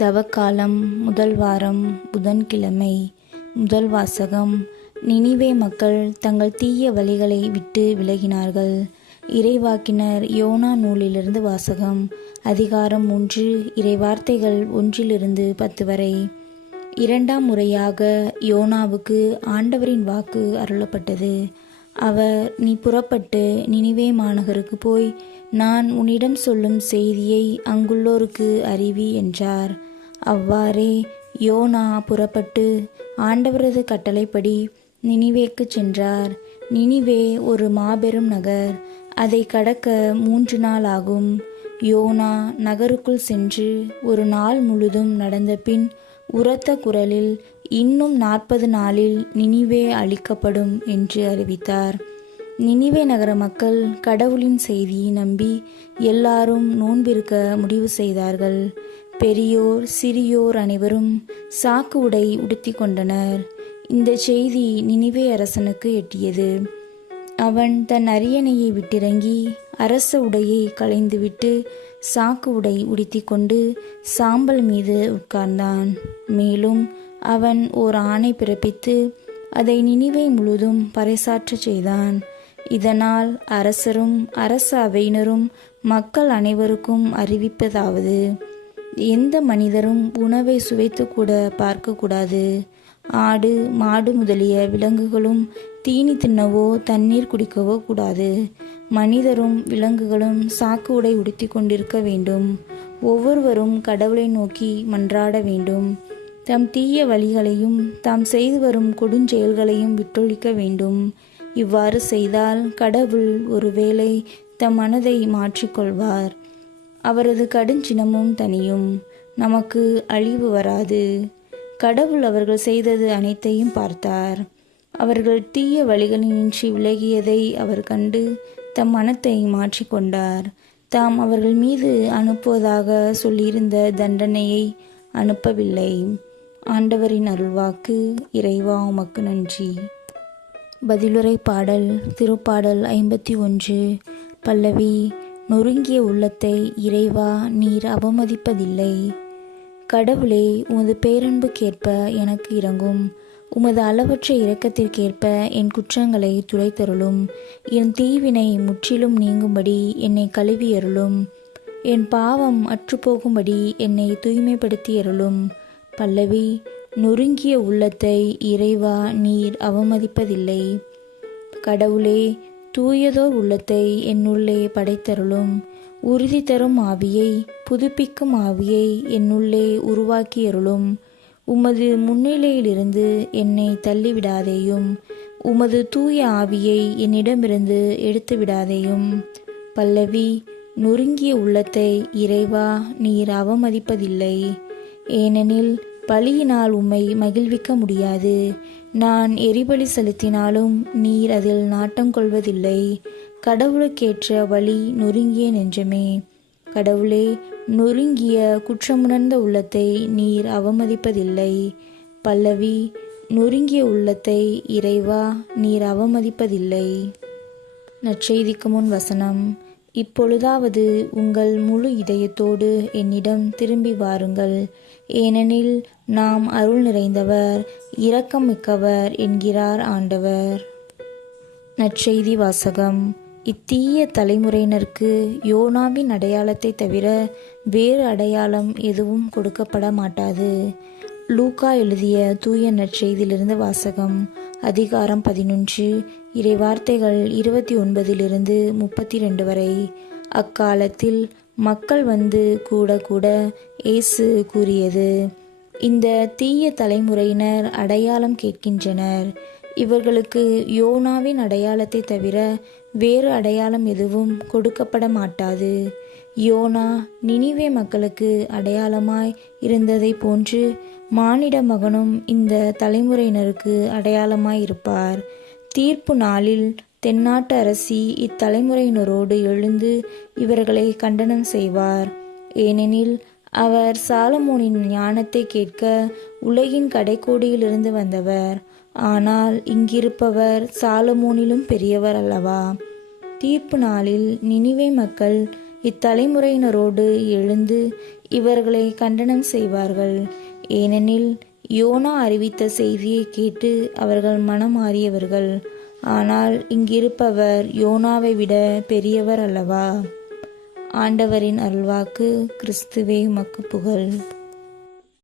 தவக்காலம் முதல் வாரம் புதன்கிழமை. முதல் வாசகம். நினிவே மக்கள் தங்கள் தீய வழிகளை விட்டு விலகினார்கள். இறைவாக்கினர் யோனா நூலிலிருந்து வாசகம். அதிகாரம் 3, இறைவார்த்தைகள் 1-10 வரை. இரண்டாம் முறையாக யோனாவுக்கு ஆண்டவரின் வாக்கு அருளப்பட்டது. அவர், நீ புறப்பட்டு நினிவே மாநகருக்கு போய் நான் உன்னிடம் சொல்லும் செய்தியை அங்குள்ளோருக்கு அறிவி என்றார். அவ்வாறே யோனா புறப்பட்டு ஆண்டவரது கட்டளைப்படி நினிவேக்கு சென்றார். நினிவே ஒரு மாபெரும் நகர். அதை கடக்க 3 நாள் ஆகும். யோனா நகருக்குள் சென்று ஒரு நாள் முழுதும் நடந்த பின் உரத்த குரலில், இன்னும் 40 நாளில் நினிவே அழிக்கப்படும் என்று அறிவித்தார். நினிவே நகர மக்கள் கடவுளின் செய்தியை நம்பி எல்லாரும் நோன்பிருக்க முடிவு செய்தார்கள். பெரியோர் சிறியோர் அனைவரும் சாக்கு உடை உடுத்தி கொண்டனர். இந்த செய்தி நினிவே அரசனுக்கு எட்டியது. அவன் தன் அரியணையை விட்டிறங்கி அரச உடையை களைந்துவிட்டு சாக்கு உடை உடுத்தி கொண்டு சாம்பல் மீது உட்கார்ந்தான். மேலும் அவன் ஓர் ஆணை பிறப்பித்து அதை நினிவே முழுதும் பறைசாற்றச் செய்தான். இதனால் அரசரும் அரச அவையினரும் மக்கள் அனைவருக்கும் அறிவிப்பதாவது: எந்த மனிதரும் உணவை சுவைத்து கூட பார்க்கக்கூடாது. ஆடு மாடு முதலிய விலங்குகளும் தீனி தின்னவோ தண்ணீர் குடிக்கவோ கூடாது. மனிதரும் விலங்குகளும் சாக்கு உடை உடுத்தி கொண்டிருக்க வேண்டும். ஒவ்வொருவரும் கடவுளை நோக்கி மன்றாட வேண்டும். தம் தீய வழிகளையும் தாம் செய்து வரும் கொடுஞ்செயல்களையும் விட்டொழிக்க வேண்டும். இவ்வாறு செய்தால் கடவுள் ஒருவேளை தம் மனதை மாற்றிக்கொள்வார். அவரது கடுஞ்சினமும் தனியும். நமக்கு அழிவு வராது. கடவுள் அவர்கள் செய்தது அனைத்தையும் பார்த்தார். அவர்கள் தீய வழிகளினின்றி விலகியதை அவர் கண்டு தம் மனத்தை மாற்றிக்கொண்டார். தாம் அவர்கள் மீது அனுப்புவதாக சொல்லியிருந்த தண்டனையை அனுப்பவில்லை. ஆண்டவரின் அருள்வாக்கு. இறைவா, உமக்கு நன்றி. பதிலுரை பாடல். திருப்பாடல் 51. பல்லவி. நொறுங்கிய உள்ளத்தை இறைவா நீர் அவமதிப்பதில்லை. கடவுளே, உமது பேரன்புக்கேற்ப எனக்கு இரங்கும். உமது அளவற்ற இரக்கத்திற்கேற்ப என் குற்றங்களை துடைத்தருளும். என் தீவினை முற்றிலும் நீங்கும்படி என்னை கழுவியருளும். என் பாவம் அற்றுப்போகும்படி என்னை தூய்மைப்படுத்தியருளும். பல்லவி. நொறுங்கிய உள்ளத்தை இறைவா நீர் அவமதிப்பதில்லை. கடவுளே, தூயதோர் உள்ளத்தை என்னுள்ளே படைத்தருளும். உறுதி தரும் ஆவியை, புதுப்பிக்கும் ஆவியை என்னுள்ளே உருவாக்கியருளும். உமது முன்னிலையிலிருந்து என்னை தள்ளிவிடாதேயும். உமது தூய ஆவியை என்னிடமிருந்து எடுத்துவிடாதேயும். பல்லவி. நொறுங்கிய உள்ளத்தை இறைவா நீர் அவமதிப்பதில்லை. ஏனெனில் பலியினால் உம்மை மகிழ்விக்க முடியாது. நான் எரிபலி செலுத்தினாலும் நீர் அதில் நாட்டம் கொள்வதில்லை. கடவுளுக்கேற்ற வழி நொறுங்கிய நெஞ்சமே. கடவுளே, நொறுங்கிய குற்றமுணர்ந்த உள்ளத்தை நீர் அவமதிப்பதில்லை. பல்லவி. நொறுங்கிய உள்ளத்தை இறைவா நீர் அவமதிப்பதில்லை. நற்செய்திக்கு முன் வசனம். இப்பொழுதாவது உங்கள் முழு இதயத்தோடு என்னிடம் திரும்பி வாருங்கள். ஏனெனில் நாம் அருள் நிறைந்தவர், இரக்கம் மிக்கவர் என்கிறார் ஆண்டவர். நற்செய்தி வாசகம். இத்தீய தலைமுறையினருக்கு யோனாவின் அடையாளத்தை தவிர வேறு அடையாளம் எதுவும் கொடுக்கப்பட மாட்டாது. லூக்கா எழுதிய தூய நற்செய்தியிலிருந்து வாசகம். அதிகாரம் 11, இறைவார்த்தைகள் 29-32 வரை. அக்காலத்தில் மக்கள் வந்து கூட கூட இயேசு கூறியது: இந்த தீய தலைமுறையினர் அடையாளம் கேட்கின்றனர். இவர்களுக்கு யோனாவின் அடையாளத்தை தவிர வேறு அடையாளம் எதுவும் கொடுக்கப்பட மாட்டாது. யோனா நினிவே மக்களுக்கு அடையாளமாய் இருந்ததை போன்று மானிட மகனும் இந்த தலைமுறையினருக்கு அடையாளமாய் இருப்பார். தீர்ப்பு நாளில் தென்னாட்டு அரசி இத்தலைமுறையினரோடு எழுந்து இவர்களை கண்டனம் செய்வார். ஏனெனில் அவர் சாலமோனின் ஞானத்தை கேட்க உலகின் கடைக்கோடியிலிருந்து வந்தவர். ஆனால் இங்கிருப்பவர் சாலமோனிலும் பெரியவர் அல்லவா? தீர்ப்பு நாளில் நினிவே மக்கள் இத்தலைமுறையினரோடு எழுந்து இவர்களை கண்டனம் செய்வார்கள். ஏனெனில் யோனா அறிவித்த செய்தியை கேட்டு அவர்கள் மனம் மாறியவர்கள். ஆனால் இங்கிருப்பவர் யோனாவை விட பெரியவர் அல்லவா? ஆண்டவரின் அருள்வாக்கு. கிறிஸ்துவே உமக்கு புகழ்.